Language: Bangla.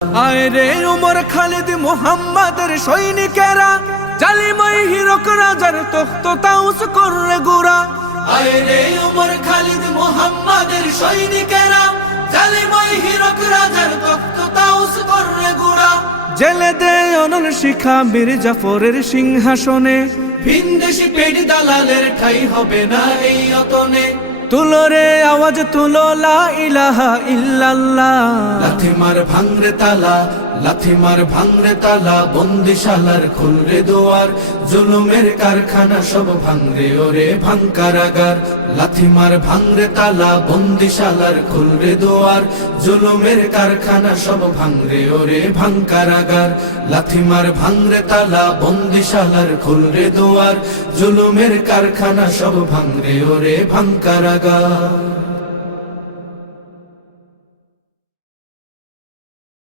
আয় রে উমর খালিদ মুহাম্মাদের সৈনিকেরা, জালিমাই হিরক রাজার তখ্ত তাউস করে গুড়া। আয় রে উমর খালিদ মুহাম্মাদের সৈনিকেরা, জালিমাই হিরক রাজার তখ্ত তাউস করে গুড়া। জেলে দে অনল শিখা বীর জাফরের সিংহাসনে, ভিনদেশি পেট দালালের ঠাই হবে না এই অতনে। তুলো রে আওয়াজ তুলো লা ইলাহা ইল্লাল্লাহ। লাথি মার ভাঙরে তালা, লাথি মার ভাঙরে তালা, বন্দিশালার খুলরে দুয়ার, জুলুমের কারখানা সব ভাঙরে ওরে ভাঙ কারাগার। লাথি মার ভাঙরে তালা, বন্দিশালার খুলরে দুয়ার, জুলুমের কারখানা সব ভাঙরে ওরে ভাঙ কারাগার। লাথি মার ভাঙরে তালা, বন্দিশালার খুলরে দুয়ার, জুলুমের কারখানা সব ভাঙরে ওরে ভাঙ কারাগার।